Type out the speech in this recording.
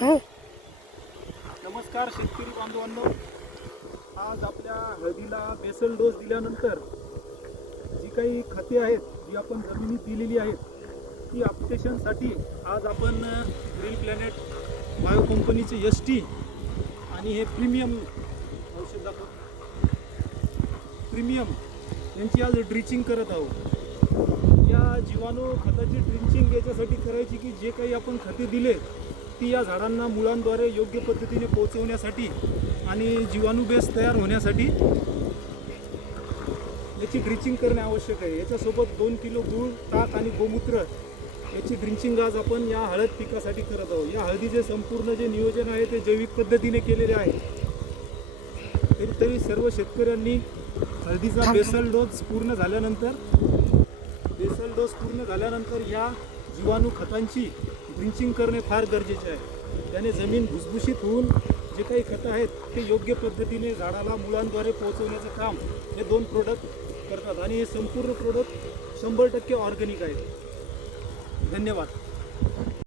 हो. नमस्कार शेतकरी बांधवांनो. आज आपल्या हळदीला बेसल डोस दिल्यानंतर जी काही खते आहेत जी आपण जमिनीत दिलेली आहेत ती अपटेशनसाठी आज आपण ग्रीन प्लॅनेट बायो कंपनीचे एस टी आणि हे प्रीमियम औषध दाखव प्रीमियम यांची आज ड्रिचिंग करत आहोत. या जीवाणू खताची ड्रिंचिंग याच्यासाठी करायची की जे काही आपण खते दिले ती या झाडांना मुळांद्वारे योग्य पद्धतीने पोहोचवण्यासाठी आणि जीवाणू बेस तयार होण्यासाठी याची ड्रिचिंग करणे आवश्यक आहे. याच्यासोबत दोन किलो गूळ ताक आणि गोमूत्र याची ड्रिंचिंग आज आपण या हळद पिकासाठी करत आहोत. या हळदीचे संपूर्ण जे नियोजन आहे ते जैविक पद्धतीने केलेले आहे. तरी तरी सर्व शेतकऱ्यांनी हळदीचा बेसल डोस पूर्ण झाल्यानंतर बेसल डोस पूर्ण झाल्यानंतर या जीवाणू खतांची ड्रिंचिंग करणे फार गरजेचे आहे. त्याने जमीन भुसभुशीत होऊन जे काही खतं आहेत ते योग्य पद्धतीने झाडाला मुलांद्वारे पोहोचवण्याचं काम हे दोन प्रोडक्ट करतात. आणि हे संपूर्ण प्रोडक्ट शंभर टक्के ऑर्गॅनिक आहेत धन्यवाद.